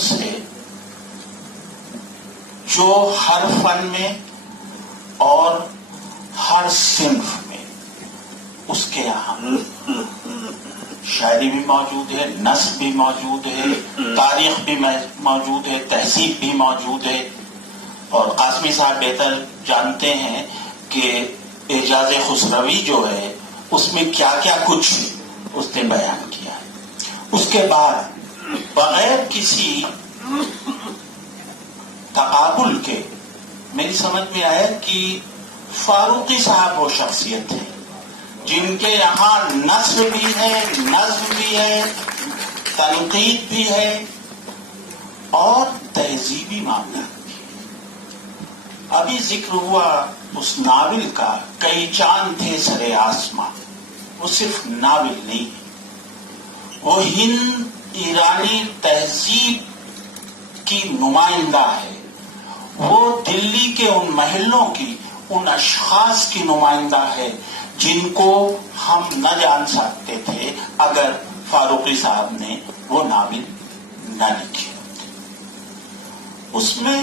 سے جو ہر فن میں اور ہر صنف میں اس کے یہاں شاعری بھی موجود ہے، نثر بھی موجود ہے، تاریخ بھی موجود ہے، تہذیب بھی موجود ہے. اور قاسمی صاحب بہتر جانتے ہیں کہ اعجاز خسروی جو ہے اس میں کیا کیا کچھ اس نے بیان کیا ہے. اس کے بعد بغیر کسی تقابل کے میری سمجھ میں آیا کہ فاروقی صاحب وہ شخصیت ہے جن کے یہاں نثر بھی ہے، نظم بھی ہے، تنقید بھی ہے اور تہذیبی معاملات بھی ہے. ابھی ذکر ہوا اس ناول کا، کئی چاند تھے سرے آسماں. وہ صرف ناول نہیں ہے، وہ ہند ایرانی تہذیب کی نمائندہ ہے. وہ دلی کے ان محلوں کی، ان اشخاص کی نمائندہ ہے جن کو ہم نہ جان سکتے تھے اگر فاروقی صاحب نے وہ ناول نہ لکھی. اس میں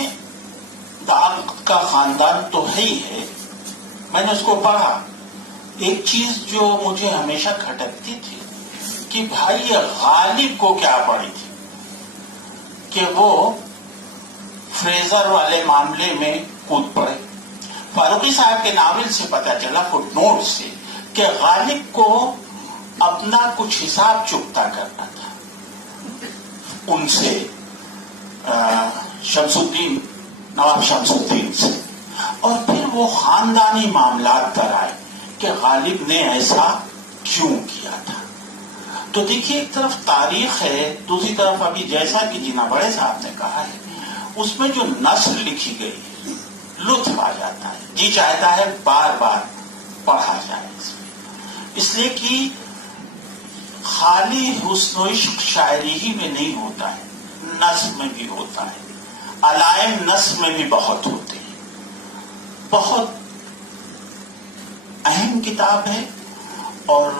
داغ کا خاندان تو ہے ہی ہے. میں نے اس کو پڑھا. ایک چیز جو مجھے ہمیشہ کھٹکتی تھی کہ بھائی یہ غالب کو کیا پڑی تھی کہ وہ فریزر والے معاملے میں کود پڑے. فاروقی صاحب کے ناول سے پتہ چلا، فٹ نوٹ سے، کہ غالب کو اپنا کچھ حساب چکتا کرنا تھا ان سے، شمس الدین، نواب شمس الدین سے. اور پھر وہ خاندانی معاملات پر آئے کہ غالب نے ایسا کیوں کیا تھا. تو دیکھیے، ایک طرف تاریخ ہے، دوسری طرف ابھی جیسا کہ جینا بڑے صاحب نے کہا ہے، اس میں جو نثر لکھی گئی ہے لطف آ جاتا ہے، جی چاہتا ہے بار بار پڑھا جائے. اس لیے کہ خالی حسن و عشق شاعری ہی میں نہیں ہوتا ہے، نثر میں بھی ہوتا ہے، علائم نثر میں بھی بہت ہوتے ہیں. بہت اہم کتاب ہے اور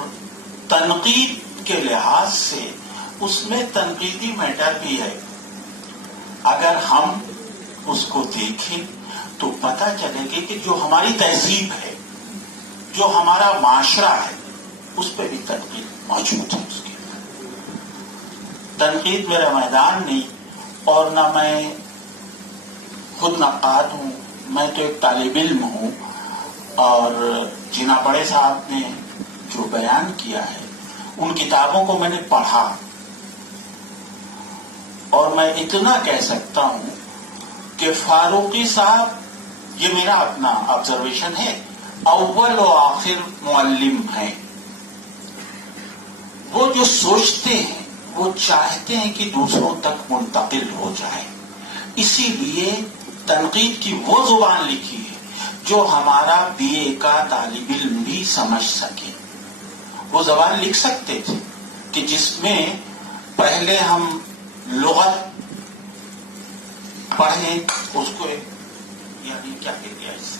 تنقید کے لحاظ سے اس میں تنقیدی میٹر بھی ہے. اگر ہم اس کو دیکھیں تو پتہ چلے گا کہ جو ہماری تہذیب ہے، جو ہمارا معاشرہ ہے، اس پہ بھی تنقید موجود ہے. اس کی تنقید میرا میدان نہیں، اور نہ میں خود نقاد ہوں، میں تو ایک طالب علم ہوں. اور جینا بڑے صاحب نے جو بیان کیا ہے ان کتابوں کو میں نے پڑھا، اور میں اتنا کہہ سکتا ہوں کہ فاروقی صاحب، یہ میرا اپنا آبزرویشن ہے، اول و آخر معلم ہیں. وہ جو سوچتے ہیں وہ چاہتے ہیں کہ دوسروں تک منتقل ہو جائے. اسی لیے تنقید کی وہ زبان لکھی ہے جو ہمارا بی اے کا طالب علم بھی سمجھ سکے. وہ زبان لکھ سکتے تھے کہ جس میں پہلے ہم لغت پڑھیں، اس کو یعنی کیا کہہ دیا اس سے،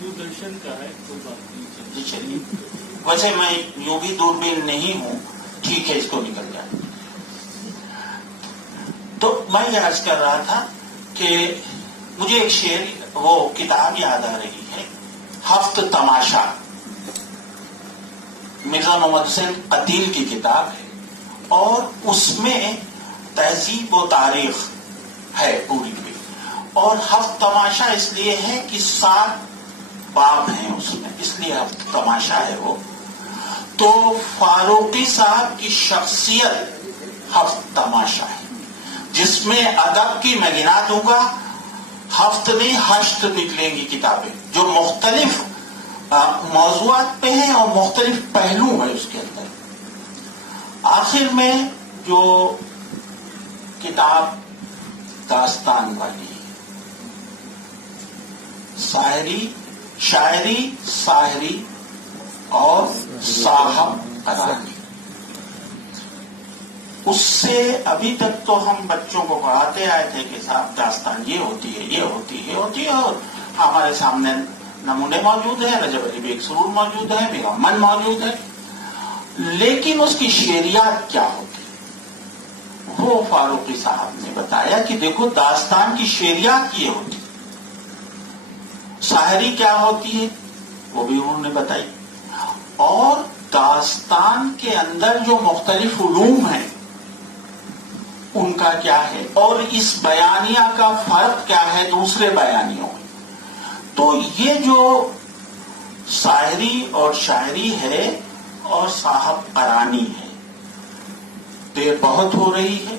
دوردرشن کا ہے، کوئی بات نہیں. چلیے، ویسے میں یوں بھی دوربین نہیں ہوں، ٹھیک ہے، اس کو نکل جائے. تو میں یہ عرض کر رہا تھا کہ مجھے ایک شعر، وہ کتاب یاد آ رہی ہے، ہفت تماشا، مرزا محمد حسین قتیل کی کتاب ہے، اور اس میں تہذیب و تاریخ ہے پوری پہ. اور ہفت تماشا اس لیے ہے کہ 7 باب ہیں اس میں، اس لیے ہفت تماشا ہے وہ. تو فاروقی صاحب کی شخصیت ہفت تماشا ہے، جس میں ادب کی میں گنا دوں گا، ہفت نہیں 8 نکلیں گی کتابیں جو مختلف موضوعات پہ ہیں اور مختلف پہلو ہیں اس کے اندر. آخر میں جو کتاب داستان والی ہے، شاعری، ساحری اور صاحب قرانی، اس سے ابھی تک تو ہم بچوں کو پڑھاتے آئے تھے کہ صاحب داستان یہ ہوتی ہے، یہ ہوتی ہے، یہ ہوتی ہے، اور ہمارے سامنے نمونے موجود ہیں، رجب علی بیگ سرور موجود ہے، میرا من موجود ہے، لیکن اس کی شعریات کیا ہوتی ہے؟ وہ فاروقی صاحب نے بتایا کہ دیکھو داستان کی شعریات یہ ہوتی، شاعری کیا ہوتی ہے وہ بھی انہوں نے بتائی، اور داستان کے اندر جو مختلف علوم ہیں ان کا کیا ہے، اور اس بیانیہ کا فرق کیا ہے دوسرے بیانیوں میں۔ تو یہ جو شاعری اور شاعری ہے اور صاحب قرانی ہے، دیر بہت ہو رہی ہے،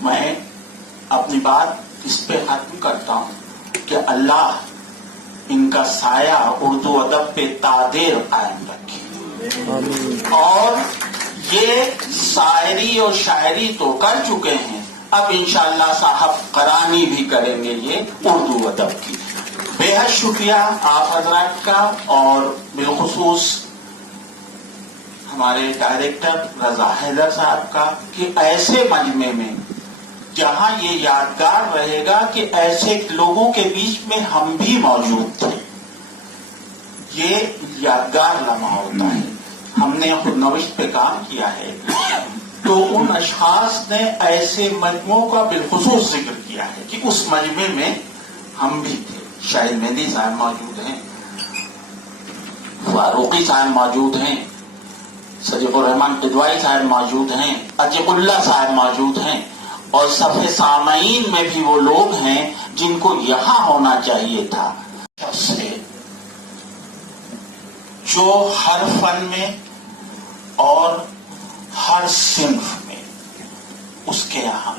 میں اپنی بات اس پہ ختم کرتا ہوں کہ اللہ ان کا سایہ اردو ادب پہ تادیر قائم رکھے، اور یہ شاعری اور شاعری تو کر چکے ہیں، اب انشاءاللہ صاحب قرانی بھی کریں گے یہ اردو ادب کی۔ بے حد شکریہ آپ حضرات کا، اور بالخصوص ہمارے ڈائریکٹر رضا حیدر صاحب کا کہ ایسے مجمع میں جہاں یہ یادگار رہے گا کہ ایسے لوگوں کے بیچ میں ہم بھی موجود تھے، یہ یادگار لمحہ ہوتا ہے۔ ہم نے خود نوشت پہ کام کیا ہے تو ان اشخاص نے ایسے مجموعوں کا بالخصوص ذکر کیا ہے کہ اس مجمع میں ہم بھی تھے۔ شاہد مہندی صاحب موجود ہیں، فاروقی صاحب موجود ہیں، صدیق الرحمان قدوائی صاحب موجود ہیں، عتیق اللہ صاحب موجود ہیں، اور صفحے سامعین میں بھی وہ لوگ ہیں جن کو یہاں ہونا چاہیے تھا، جو ہر فن میں اور ہر صنف میں اس کے یہاں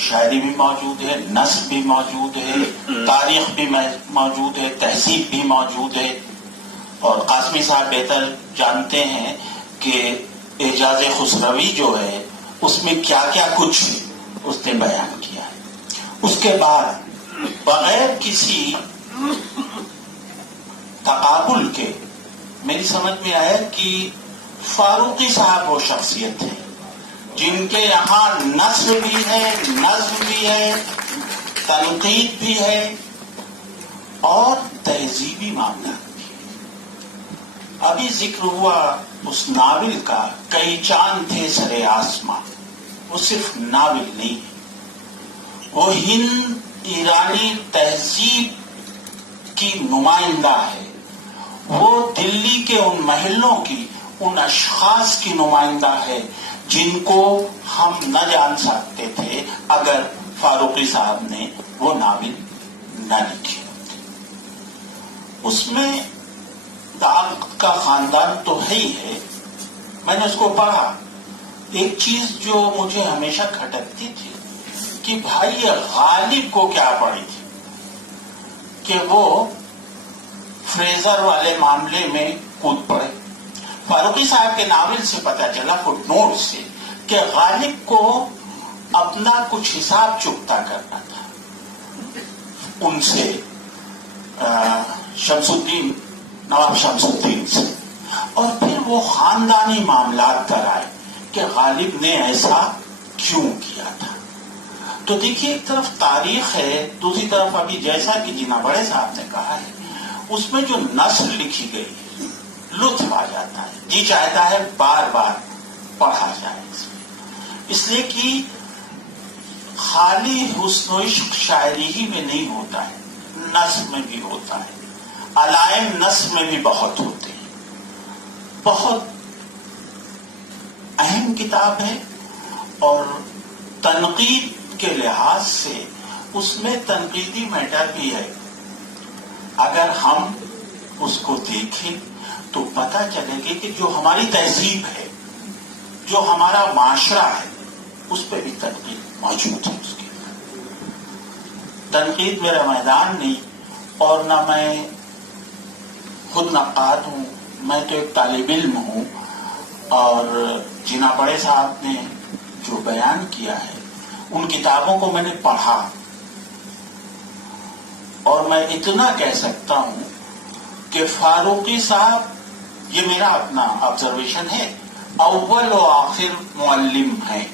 شاعری بھی موجود ہے، نثر بھی موجود ہے، تاریخ بھی موجود ہے، تہذیب بھی موجود ہے، اور قاسمی صاحب بہتر جانتے ہیں کہ اعجاز خسروی جو ہے اس میں کیا کیا کچھ اس نے بیان کیا ہے۔ اس کے بعد بغیر کسی تقابل کے میری سمجھ میں آیا کہ فاروقی صاحب وہ شخصیت ہے جن کے یہاں نثر بھی ہے، نظم بھی ہے، تنقید بھی ہے، اور تہذیبی معاملات بھی ہے۔ ابھی ذکر ہوا اس ناول کا، کئی چاند تھے سرے آسماں، وہ صرف ناول نہیں ہے، وہ ہند ایرانی تہذیب کی نمائندہ ہے، وہ دلی کے ان محلوں کی، ان اشخاص کی نمائندہ ہے جن کو ہم نہ جان سکتے تھے اگر فاروقی صاحب نے وہ ناول نہ لکھی ہوتی۔ اس میں داغ کا خاندان تو ہے ہی ہے، میں نے اس کو پڑھا، ایک چیز جو مجھے ہمیشہ کھٹکتی تھی کہ بھائی یہ غالب کو کیا پڑی تھی کہ وہ فریزر والے معاملے میں کود پڑے۔ فاروقی صاحب کے ناول سے پتہ چلا، فٹ نوٹ سے، کہ غالب کو اپنا کچھ حساب چکتا کرنا تھا ان سے، شمس الدین، نواب شمس الدین سے، اور پھر وہ خاندانی معاملات پر آئے کہ غالب نے ایسا کیوں کیا تھا۔ تو دیکھیے ایک طرف تاریخ ہے، دوسری طرف ابھی جیسا کہ جینا بڑے صاحب نے کہا ہے، اس میں جو نثر لکھی گئی ہے لطف آ جاتا ہے، جی چاہتا ہے بار بار پڑھا جائے، اس لیے کہ خالی حسن و عشق شاعری ہی میں نہیں ہوتا ہے، نثر میں بھی ہوتا ہے، علائم نثر میں بھی بہت ہوتے ہیں۔ بہت اہم کتاب ہے، اور تنقید کے لحاظ سے اس میں تنقیدی میٹر بھی ہے، اگر ہم اس کو دیکھیں تو پتہ چلے گا کہ جو ہماری تہذیب ہے، جو ہمارا معاشرہ ہے، اس پہ بھی تنقید موجود ہے۔ اس کی تنقید میرا میدان نہیں، اور نہ میں خود نقاد ہوں، میں تو ایک طالب علم ہوں، اور جینا بڑے صاحب نے جو بیان کیا ہے ان کتابوں کو میں نے پڑھا، اور میں اتنا کہہ سکتا ہوں کہ فاروقی صاحب، یہ میرا اپنا آبزرویشن ہے، اول و آخر معلم ہیں۔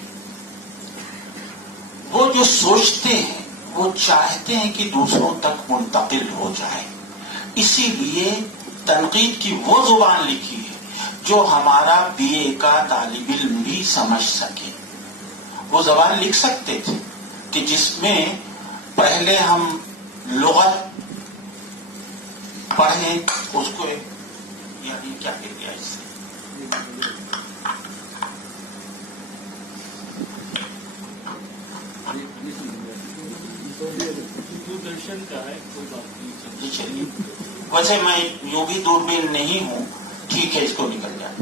وہ جو سوچتے ہیں وہ چاہتے ہیں کہ دوسروں تک منتقل ہو جائے۔ اسی لیے تنقید کی وہ زبان لکھی ہے جو ہمارا بی اے کا طالب علم بھی سمجھ سکے. وہ زبان لکھ سکتے تھے کہ جس میں پہلے ہم لغت پڑھیں اس کو یعنی کیا کہہ گیا اس سے دوردرشن کا ہے کوئی بات نہیں. چلیے ویسے میں یوں بھی دوربین نہیں ہوں, ٹھیک ہے اس کو نکل جائے.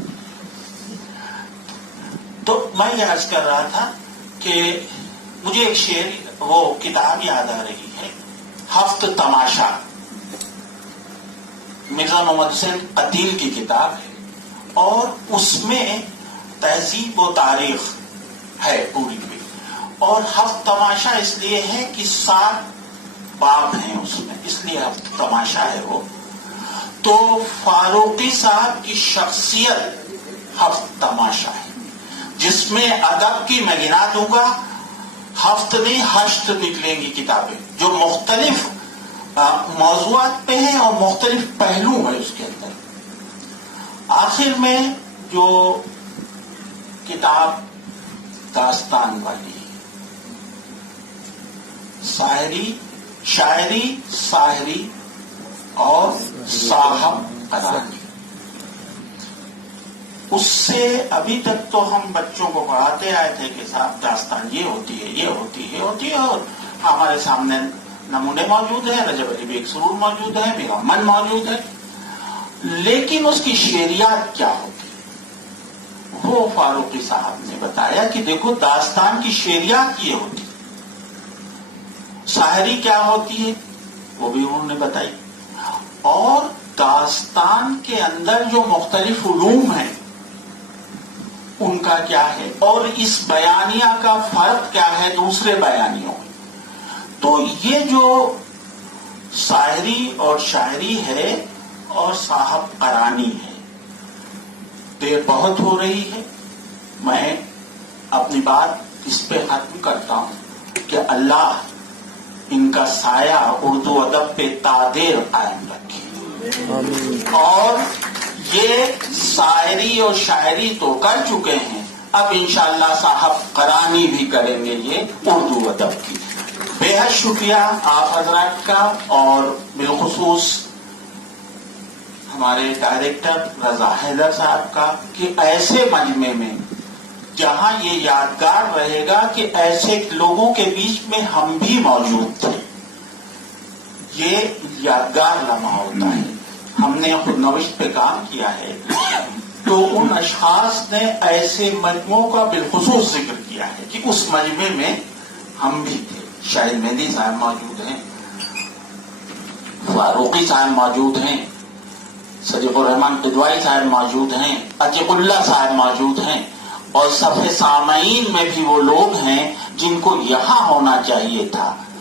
تو میں یہ عرض کر رہا تھا کہ مجھے ایک شعر وہ کتاب یاد آ رہی ہے, ہفت تماشا, مرزا محمد حسین قتیل کی کتاب ہے, اور اس میں تہذیب و تاریخ ہے پوری پہ. اور ہفت تماشا اس لیے ہے کہ 7 باب ہیں اس میں, اس لیے ہفت تماشا ہے وہ. تو فاروقی صاحب کی شخصیت ہفت تماشا ہے, جس میں ادب کی میں گنا دوں گا, ہفت نہیں 8 نکلیں گی کتابیں جو مختلف موضوعات پہ ہیں اور مختلف پہلو ہیں اس کے اندر. آخر میں جو کتاب داستان والی ہے, شاعری ساحری اور صاحب قرانی, اس سے ابھی تک تو ہم بچوں کو پڑھاتے آئے تھے کہ صاحب داستان یہ ہوتی ہے, یہ ہوتی ہے, ہوتی ہے, اور ہمارے سامنے نمونے موجود ہیں, رجب علی بیگ سرور موجود ہے, میرا من موجود ہے. لیکن اس کی شعریات کیا ہوتی ہے وہ فاروقی صاحب نے بتایا کہ دیکھو داستان کی شعریات یہ ہوتی, شاعری کیا ہوتی ہے وہ بھی انہوں نے بتائی, اور داستان کے اندر جو مختلف علوم ہیں ان کا کیا ہے, اور اس بیانیہ کا فرق کیا ہے دوسرے بیانیوں میں. تو یہ جو شاعری اور شاعری ہے اور صاحب قرانی ہے, دیر بہت ہو رہی ہے, میں اپنی بات اس پہ ختم کرتا ہوں کہ اللہ ان کا سایہ اردو ادب پہ تادیر قائم رکھے. اور یہ شاعری اور شاعری تو کر چکے ہیں, اب انشاءاللہ صاحب قرانی بھی کریں گے یہ اردو ادب کی. بے حد شکریہ آپ حضرات کا, اور بالخصوص ہمارے ڈائریکٹر رضا حیدر صاحب کا کہ ایسے مجمع میں جہاں یہ یادگار رہے گا کہ ایسے لوگوں کے بیچ میں ہم بھی موجود تھے, یہ یادگار لمحہ ہوتا ہے. ہم نے خود نوشت پہ کام کیا ہے تو ان اشخاص نے ایسے مجموعوں کا بالخصوص ذکر کیا ہے کہ اس مجمع میں ہم بھی تھے. شاہد مہدی صاحب موجود ہیں, فاروقی صاحب موجود ہیں, صدیق الرحمان قدوائی صاحب موجود ہیں, عتیق اللہ صاحب موجود ہیں, اور صف سامعین میں بھی وہ لوگ ہیں جن کو یہاں ہونا چاہیے تھا.